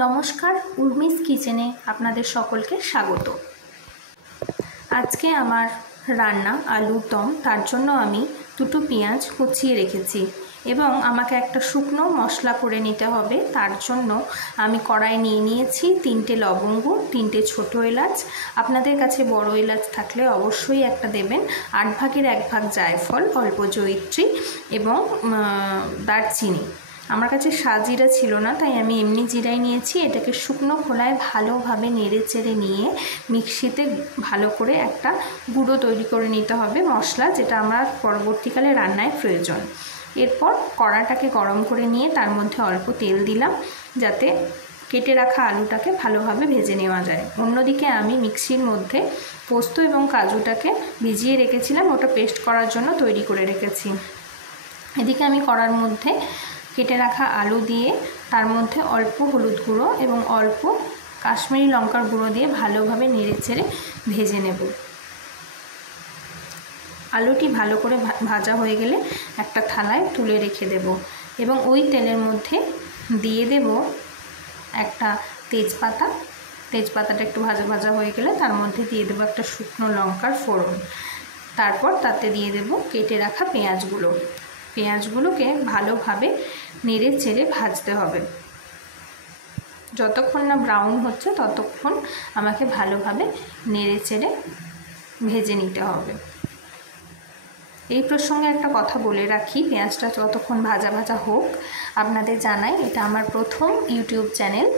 নমস্কার, উর্মিস কিচেনে আপনাদের সকলকে স্বাগত। আজকে আমার রান্না আলুর দম। তার জন্য আমি দুটো পেঁয়াজ কুচিয়ে রেখেছি এবং আমাকে একটা শুকনো মশলা করে নিতে হবে। তার জন্য আমি কড়াই নিয়েছি 3টে লবঙ্গ, 3টে ছোটো এলাচ। আপনাদের কাছে বড় এলাচ থাকলে অবশ্যই একটা দেবেন। 8 ভাগের 1 ভাগ জায়ফল, অল্প জয়িত্রী এবং দারচিনি। আমার কাছে সাজিরা ছিল না, তাই আমি এমনি জিরাই নিয়েছি। এটাকে শুকনো খোলায় ভালোভাবে নেড়ে চেড়ে নিয়ে মিক্সিতে ভালো করে একটা গুঁড়ো তৈরি করে নিতে হবে মশলা, যেটা আমার পরবর্তীকালে রান্নায় প্রয়োজন। এরপর কড়াটাকে গরম করে নিয়ে তার মধ্যে অল্প তেল দিলাম, যাতে কেটে রাখা আলুটাকে ভালোভাবে ভেজে নেওয়া যায়। অন্যদিকে আমি মিক্সির মধ্যে পোস্ত এবং কাজুটাকে ভিজিয়ে রেখেছিলাম, ওটা পেস্ট করার জন্য তৈরি করে রেখেছি। এদিকে আমি কড়ার মধ্যে কেটে রাখা আলু দিয়ে তার মধ্যে অল্প হলুদ গুঁড়ো এবং অল্প কাশ্মীরি লঙ্কার গুঁড়ো দিয়ে ভালোভাবে নেড়ে চেড়ে ভেজে নেব। আলুটি ভালো করে ভাজা হয়ে গেলে একটা থালায় তুলে রেখে দেব এবং ওই তেলের মধ্যে দিয়ে দেব একটা তেজপাতা। তেজপাতাটা একটু ভাজা ভাজা হয়ে গেলে তার মধ্যে দিয়ে দেবো একটা শুকনো লঙ্কার ফোড়ন। তারপর তাতে দিয়ে দেব কেটে রাখা পেঁয়াজগুলো। পেঁয়াজগুলোকে ভালোভাবে নেড়ে চেড়ে ভাজতে হবে। যতক্ষণ না ব্রাউন হচ্ছে ততক্ষণ আমাকে ভালোভাবে নেড়ে চেড়ে ভেজে নিতে হবে। এই প্রসঙ্গে একটা কথা বলে রাখি, পেঁয়াজটা যতক্ষণ ভাজা ভাজা হোক, আপনাদের জানাই এটা আমার প্রথম ইউটিউব চ্যানেল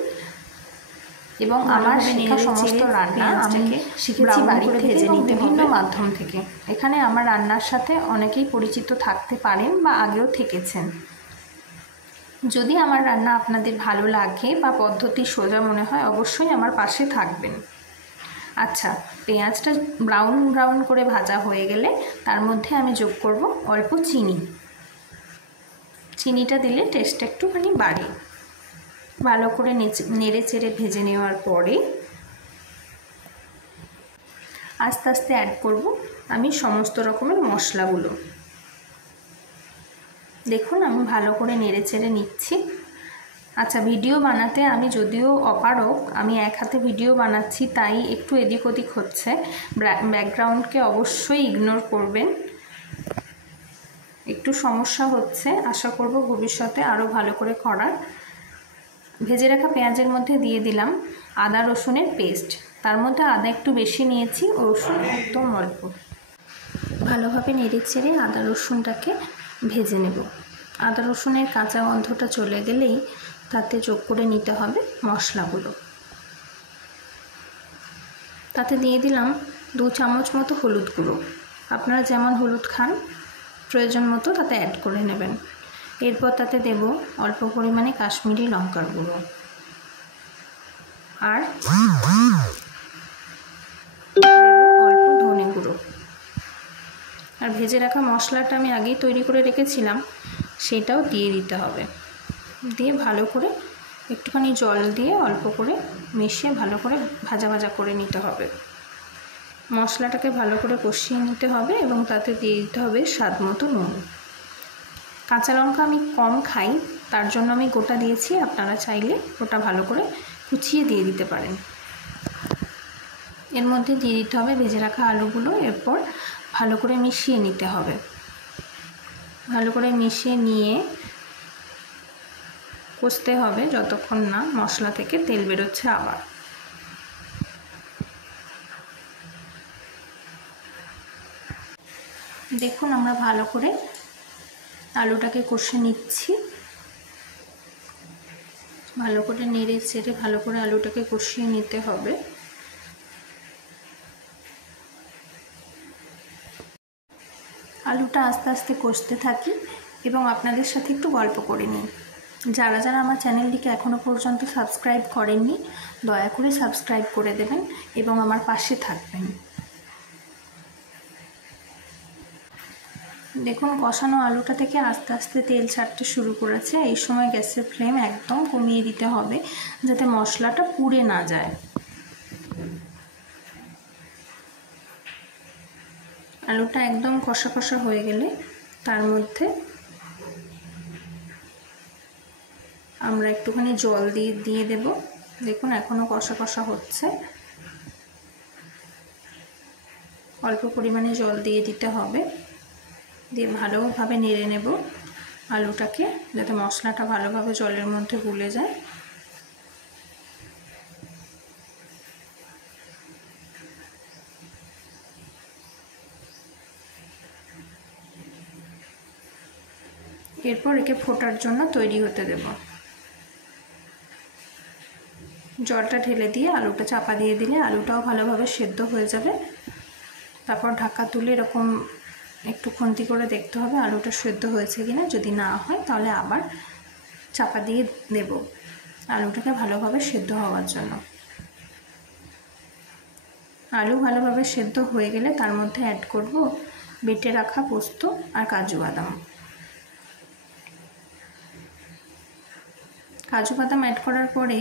এবং আমার শেখা সমস্ত রান্না আমি শিখেছি বাড়ি থেকে এবং বিভিন্ন মাধ্যম থেকে। এখানে আমার রান্নার সাথে অনেকেই পরিচিত থাকতে পারেন বা আগেও থেকেছেন। যদি আমার রান্না আপনাদের ভালো লাগে বা পদ্ধতি সোজা মনে হয়, অবশ্যই আমার পাশে থাকবেন। আচ্ছা, পেঁয়াজটা ব্রাউন করে ভাজা হয়ে গেলে তার মধ্যে আমি যোগ করব অল্প চিনি। চিনিটা দিলে টেস্টটা একটুখানি বাড়ে। ভালো করে নেড়ে চেড়ে ভেজে নেওয়ার পরে আস্তে আস্তে অ্যাড করব আমি সমস্ত রকমের মশলাগুলো। দেখুন আমি ভালো করে নেড়ে চেড়ে নিচ্ছি। আচ্ছা, ভিডিও বানাতে আমি যদিও অপারক, আমি এক হাতে ভিডিও বানাচ্ছি, তাই একটু এদিক ওদিক হচ্ছে। ব্যাকগ্রাউন্ডকে অবশ্যই ইগনোর করবেন। একটু সমস্যা হচ্ছে, আশা করব ভবিষ্যতে আরও ভালো করে করার। ভেজে রাখা পেঁয়াজের মধ্যে দিয়ে দিলাম আদা রসুনের পেস্ট। তার মধ্যে আদা একটু বেশি নিয়েছি, রসুন একদম অল্প। ভালোভাবে নেড়ে চেড়ে আদা রসুনটাকে ভেজে নেব। আদা রসুনের কাঁচা গন্ধটা চলে গেলেই তাতে যোগ করে নিতে হবে মশলাগুলো। তাতে দিয়ে দিলাম 2 চামচ মতো হলুদ গুঁড়ো। আপনারা যেমন হলুদ খান প্রয়োজন মতো তাতে অ্যাড করে নেবেন। এরপর তাতে দেব অল্প পরিমাণে কাশ্মীরি লঙ্কার গুঁড়ো আর অল্প ধনে গুঁড়ো। আর ভেজে রাখা মশলাটা আমি আগেই তৈরি করে রেখেছিলাম, সেটাও দিয়ে দিতে হবে। দিয়ে ভালো করে একটুখানি জল দিয়ে অল্প করে মিশিয়ে ভালো করে ভাজা ভাজা করে নিতে হবে। মশলাটাকে ভালো করে কষিয়ে নিতে হবে এবং তাতে দিয়ে দিতে হবে স্বাদ মতো নুন। কাঁচা লঙ্কা আমি কম খাই, তার জন্য আমি গোটা দিয়েছি। আপনারা চাইলে ওটা ভালো করে কুচিয়ে দিয়ে দিতে পারেন। এর মধ্যে দিয়ে দিতে হবে ভেজে রাখা আলুগুলো। এরপর ভালো করে মিশিয়ে নিতে হবে। ভালো করে মিশিয়ে নিয়ে কষতে হবে যতক্ষণ না মশলা থেকে তেল বেরোচ্ছে। আবার দেখুন আমরা ভালো করে আলুটাকে কষে নিচ্ছি। ভালো করে নেড়ে চেড়ে ভালো করে আলুটাকে কষিয়ে নিতে হবে। আলুটা আস্তে আস্তে কষতে থাকি এবং আপনাদের সাথে একটু গল্প করে নিই। যারা যারা আমার চ্যানেলটিকে এখনও পর্যন্ত সাবস্ক্রাইব করেননি, দয়া করে সাবস্ক্রাইব করে দেবেন এবং আমার পাশে থাকবেন। দেখুন কষানো আলুটা থেকে আস্তে আস্তে তেল ছাড়তে শুরু করেছে। এই সময় গ্যাসের ফ্লেম একদম কমিয়ে দিতে হবে, যাতে মশলাটা পুড়ে না যায়। আলুটা একদম কষা কষা হয়ে গেলে তার মধ্যে আমরা একটুখানি জল দিয়ে দেব। দেখুন এখনও কষা কষা হচ্ছে, অল্প পরিমাণে জল দিয়ে দিতে হবে। দিয়ে ভালোভাবে নেড়ে নেব আলুটাকে, যাতে মশলাটা ভালোভাবে জলের মধ্যে গুলে যায়। এরপর একে ফোটার জন্য তৈরি হতে দেব। জলটা ঢেলে দিয়ে আলুটা চাপা দিয়ে দিলে আলুটাও ভালোভাবে সেদ্ধ হয়ে যাবে। তারপর ঢাকা তুলে এরকম একটু খুন্তি করে দেখতে হবে আলুটা সেদ্ধ হয়েছে কিনা। যদি না হয় তাহলে আবার চাপা দিয়ে দেব আলুটাকে ভালোভাবে সেদ্ধ হওয়ার জন্য। আলু ভালোভাবে সেদ্ধ হয়ে গেলে তার মধ্যে অ্যাড করব বেটে রাখা পোস্ত আর কাজু বাদাম। কাজু বাদাম অ্যাড করার পরে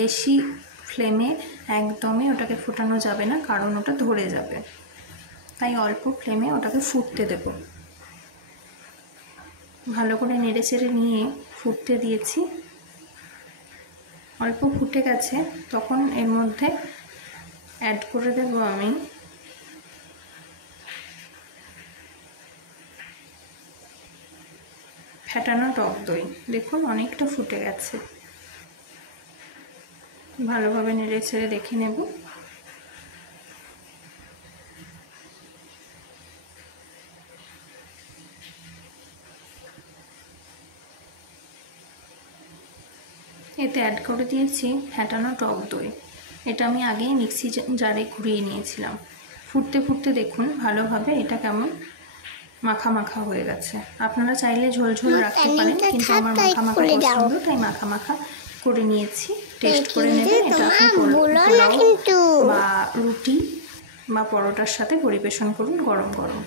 বেশি ফ্লেমে একদমই ওটাকে ফোটানো যাবে না, কারণ ওটা ধরে যাবে। তাই অল্প ফ্লেমে ওটাকে ফুটতে দেব। ভালো করে নেড়ে চেড়ে নিয়ে ফুটতে দিয়েছি। অল্প ফুটে গেছে, তখন এর মধ্যে অ্যাড করে দেব আমি ফেটানো টক দই। দেখুন অনেকটা ফুটে গেছে। ভালোভাবে নেড়ে ছেড়ে দেখে নেব। এতে অ্যাড করে দিয়েছি ফেটানো টক দই। এটা আমি আগেই মিক্সি জারে ঘুরিয়ে নিয়েছিলাম। ফুটতে ফুটতে দেখুন ভালোভাবে এটা কেমন মাখা মাখা হয়ে গেছে। আপনারা চাইলে ঝোল ঝোল রাখতে পারেন, কিন্তু আমার মাখা মাখা পছন্দ, তাই মাখা মাখা করে নিয়েছি। টেস্ট করে নেবেন। এটা আপনি পোলাও বা রুটি বা পরোটার সাথে পরিবেশন করুন গরম গরম।